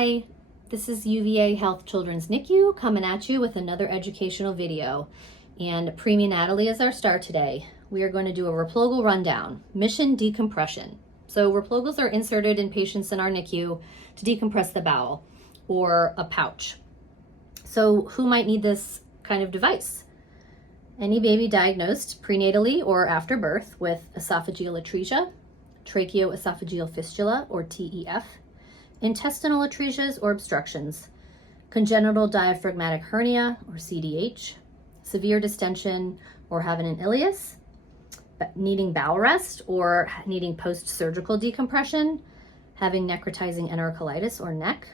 Hi, this is UVA Health Children's NICU coming at you with another educational video. And preneonatally is our star today. We are going to do a Replogle rundown, mission decompression. So Replogles are inserted in patients in our NICU to decompress the bowel or a pouch. So who might need this kind of device? Any baby diagnosed prenatally or after birth with esophageal atresia, tracheoesophageal fistula or TEF, intestinal atresias or obstructions, congenital diaphragmatic hernia or CDH, severe distension or having an ileus, needing bowel rest or needing post-surgical decompression, having necrotizing enterocolitis or NEC,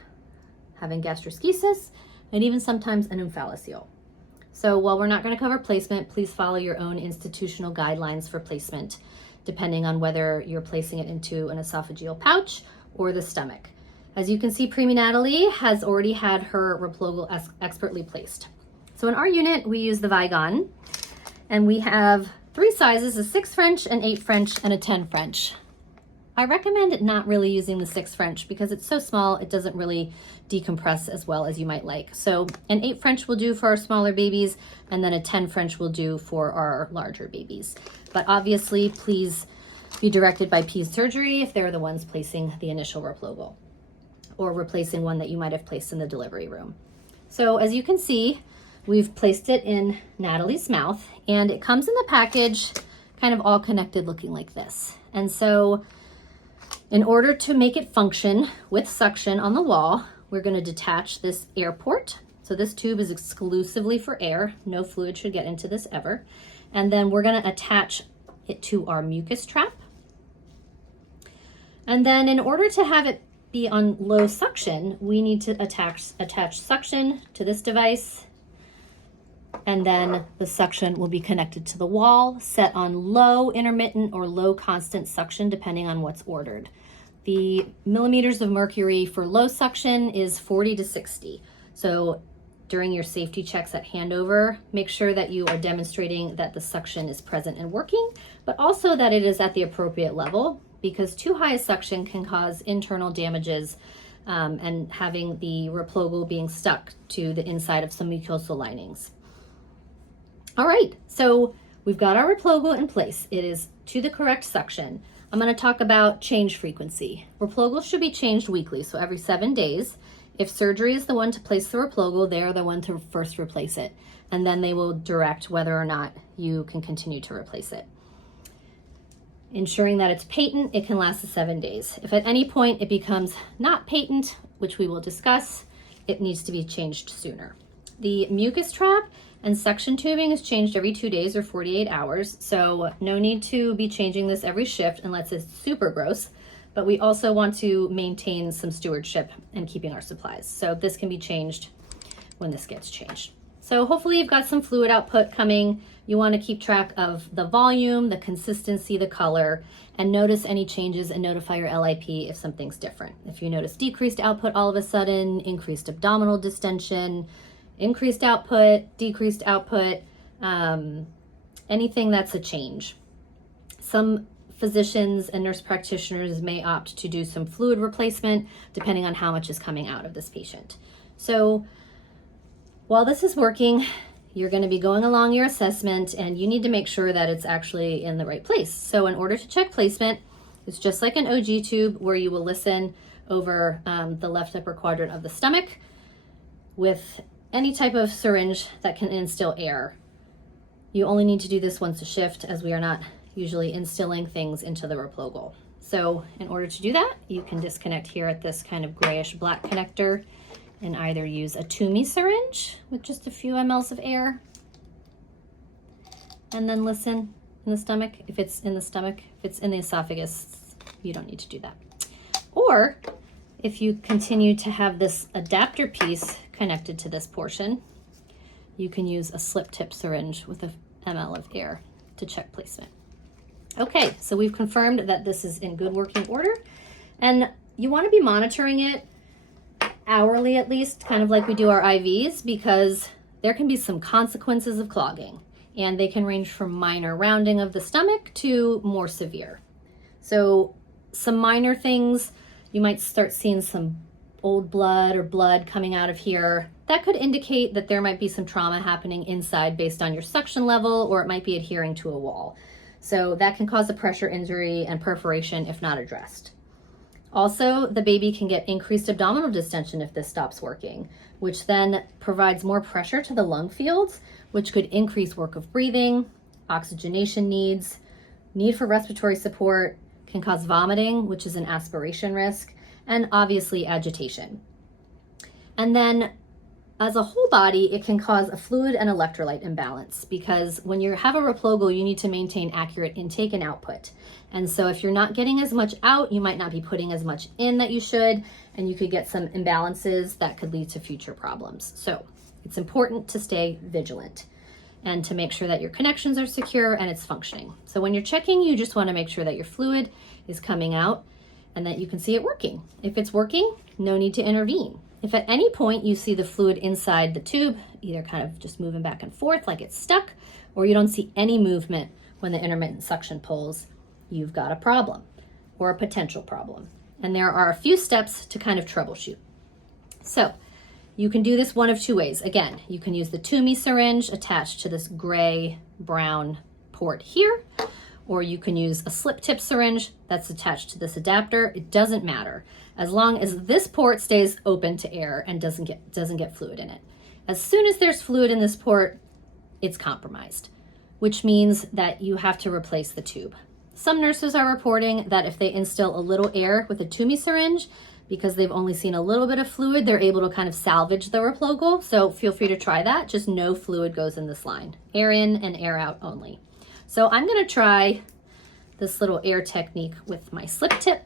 having gastroschisis, and even sometimes an omphalocele. So while we're not going to cover placement, please follow your own institutional guidelines for placement, depending on whether you're placing it into an esophageal pouch or the stomach. As you can see, preneonatally has already had her Replogle expertly placed. So in our unit, we use the Vigon, and we have 3 sizes, a 6 French, an 8 French, and a 10 French. I recommend not really using the 6 French because it's so small, it doesn't really decompress as well as you might like. So an 8 French will do for our smaller babies, and then a 10 French will do for our larger babies. But obviously, please be directed by Peds Surgery if they're the ones placing the initial Replogle, or replacing one that you might have placed in the delivery room. So as you can see, we've placed it in Natalie's mouth, and it comes in the package kind of all connected looking like this. And so in order to make it function with suction on the wall, we're going to detach this air port. So this tube is exclusively for air. No fluid should get into this ever. And then we're going to attach it to our mucus trap. And then in order to have it be on low suction, we need to attach suction to this device, and then the suction will be connected to the wall, set on low intermittent or low constant suction depending on what's ordered. The millimeters of mercury for low suction is 40 to 60. So during your safety checks at handover, make sure that you are demonstrating that the suction is present and working, but also that it is at the appropriate level, because too high a suction can cause internal damages and having the Replogle being stuck to the inside of some mucosal linings. All right, so we've got our Replogle in place. It is to the correct suction. I'm going to talk about change frequency. Replogle should be changed weekly, so every 7 days. If surgery is the one to place the Replogle, they are the one to first replace it, and then they will direct whether or not you can continue to replace it. Ensuring that it's patent, it can last 7 days. If at any point it becomes not patent, which we will discuss, it needs to be changed sooner. The mucus trap and suction tubing is changed every 2 days or 48 hours, so no need to be changing this every shift unless it's super gross, but we also want to maintain some stewardship and keeping our supplies. So this can be changed when this gets changed. So hopefully you've got some fluid output coming. You want to keep track of the volume, the consistency, the color, and notice any changes and notify your LIP if something's different. If you notice decreased output all of a sudden, increased abdominal distension, increased output, decreased output, anything that's a change. Some physicians and nurse practitioners may opt to do some fluid replacement depending on how much is coming out of this patient. So while this is working, you're going to be going along your assessment, and you need to make sure that it's actually in the right place. So in order to check placement, it's just like an OG tube where you will listen over the left upper quadrant of the stomach with any type of syringe that can instill air. You only need to do this once a shift, as we are not usually instilling things into the Replogle. So in order to do that, you can disconnect here at this kind of grayish black connector and either use a Toomey syringe with just a few mLs of air and then listen in the stomach. If it's in the stomach, if it's in the esophagus, you don't need to do that. Or if you continue to have this adapter piece connected to this portion, you can use a slip tip syringe with a ml of air to check placement. Okay, so we've confirmed that this is in good working order, and you want to be monitoring it hourly at least, kind of like we do our IVs, because there can be some consequences of clogging, and they can range from minor rounding of the stomach to more severe. So some minor things, you might start seeing some old blood or blood coming out of here, that could indicate that there might be some trauma happening inside based on your suction level, or it might be adhering to a wall. So that can cause a pressure injury and perforation if not addressed. Also, the baby can get increased abdominal distension if this stops working, which then provides more pressure to the lung fields, which could increase work of breathing, oxygenation needs, need for respiratory support, can cause vomiting, which is an aspiration risk, and obviously agitation. And then as a whole body, it can cause a fluid and electrolyte imbalance, because when you have a Replogle, you need to maintain accurate intake and output. And so if you're not getting as much out, you might not be putting as much in that you should, and you could get some imbalances that could lead to future problems. So it's important to stay vigilant and to make sure that your connections are secure and it's functioning. So when you're checking, you just want to make sure that your fluid is coming out and that you can see it working. If it's working, no need to intervene. If at any point you see the fluid inside the tube, either kind of just moving back and forth like it's stuck, or you don't see any movement when the intermittent suction pulls, you've got a problem or a potential problem. And there are a few steps to kind of troubleshoot. So you can do this one of two ways. Again, you can use the Toomey syringe attached to this gray-brown port here, or you can use a slip tip syringe that's attached to this adapter. It doesn't matter, as long as this port stays open to air and doesn't get fluid in it. As soon as there's fluid in this port, it's compromised, which means that you have to replace the tube. Some nurses are reporting that if they instill a little air with a Toomey syringe, because they've only seen a little bit of fluid, they're able to kind of salvage the Replogle. So feel free to try that. Just no fluid goes in this line. Air in and air out only. So I'm gonna try this little air technique with my slip tip.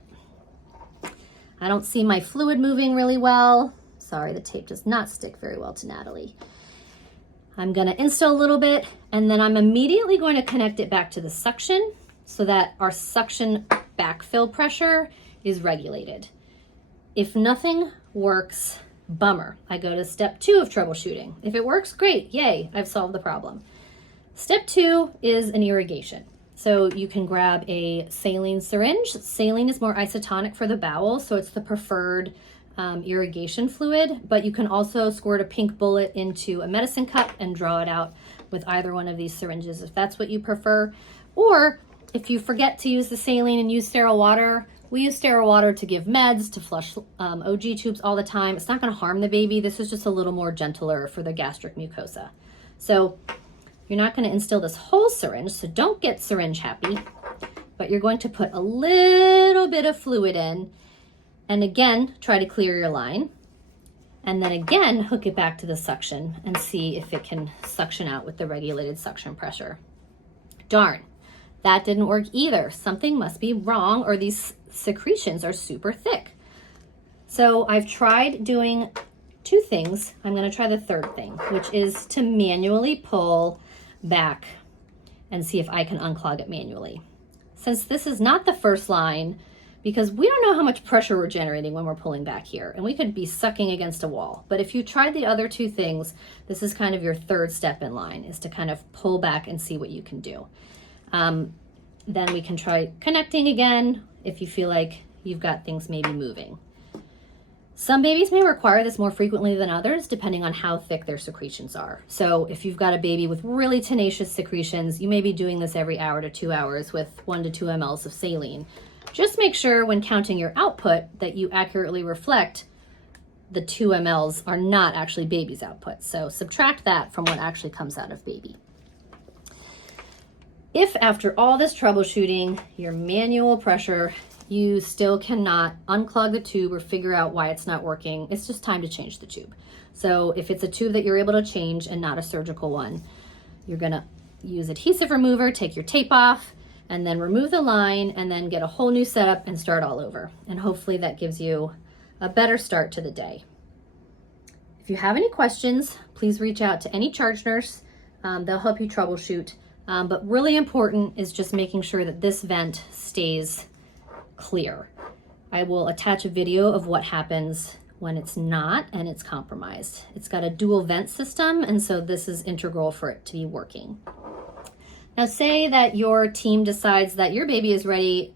I don't see my fluid moving really well. Sorry, the tape does not stick very well to Natalie. I'm gonna instill a little bit, and then I'm immediately going to connect it back to the suction so that our suction backfill pressure is regulated. If nothing works, bummer. I go to step 2 of troubleshooting. If it works, great, yay, I've solved the problem. Step 2 is an irrigation. So you can grab a saline syringe. Saline is more isotonic for the bowel, so it's the preferred irrigation fluid, but you can also squirt a pink bullet into a medicine cup and draw it out with either one of these syringes if that's what you prefer. Or if you forget to use the saline and use sterile water, we use sterile water to give meds, to flush OG tubes all the time. It's not gonna harm the baby. This is just a little more gentler for the gastric mucosa. So you're not gonna instill this whole syringe, so don't get syringe happy, but you're going to put a little bit of fluid in, and again, try to clear your line, and then again, hook it back to the suction and see if it can suction out with the regulated suction pressure. Darn, that didn't work either. Something must be wrong, or these secretions are super thick. So I've tried doing 2 things. I'm gonna try the third thing, which is to manually pull back and see if I can unclog it manually. Since this is not the first line, because we don't know how much pressure we're generating when we're pulling back here, and we could be sucking against a wall. But if you tried the other 2 things, this is kind of your third step in line, is to kind of pull back and see what you can do. Then we can try connecting again if you feel like you've got things maybe moving. Some babies may require this more frequently than others, depending on how thick their secretions are. So if you've got a baby with really tenacious secretions, you may be doing this every hour to 2 hours with 1 to 2 mLs of saline. Just make sure when counting your output that you accurately reflect the 2 mLs are not actually baby's output. So subtract that from what actually comes out of baby. If after all this troubleshooting, your manual pressure, you still cannot unclog the tube or figure out why it's not working, it's just time to change the tube. So if it's a tube that you're able to change and not a surgical one, you're gonna use adhesive remover, take your tape off, and then remove the line, and then get a whole new setup and start all over. And hopefully that gives you a better start to the day. If you have any questions, please reach out to any charge nurse. They'll help you troubleshoot. But really important is just making sure that this vent stays clear. I will attach a video of what happens when it's not and it's compromised. It's got a dual vent system, and so this is integral for it to be working. Now say that your team decides that your baby is ready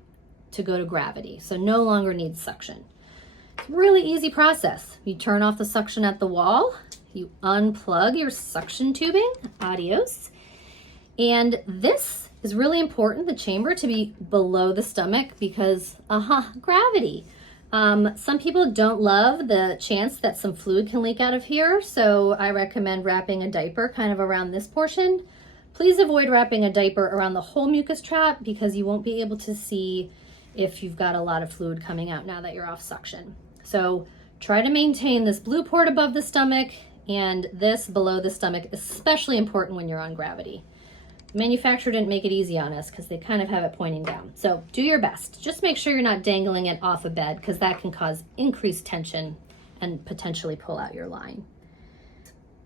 to go to gravity, so no longer needs suction. It's a really easy process. You turn off the suction at the wall, you unplug your suction tubing, adios. And this is really important, the chamber to be below the stomach because, gravity. Some people don't love the chance that some fluid can leak out of here, so I recommend wrapping a diaper kind of around this portion. Please avoid wrapping a diaper around the whole mucus tract because you won't be able to see if you've got a lot of fluid coming out now that you're off suction. So try to maintain this blue port above the stomach and this below the stomach, especially important when you're on gravity. The manufacturer didn't make it easy on us because they kind of have it pointing down. So do your best. Just make sure you're not dangling it off a bed because that can cause increased tension and potentially pull out your line.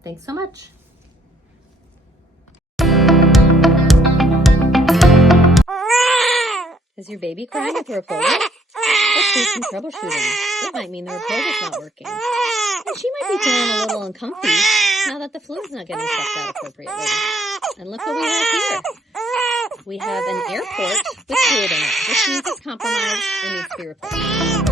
Thanks so much. Is your baby crying with Replogle? Let's do some troubleshooting. It might mean the Replogle's not working. And she might be feeling a little uncomfy now that the fluid's not getting sucked out appropriately. And look what we have here. We have an air port with fluid in it, which means it's compromised and needs to be replaced.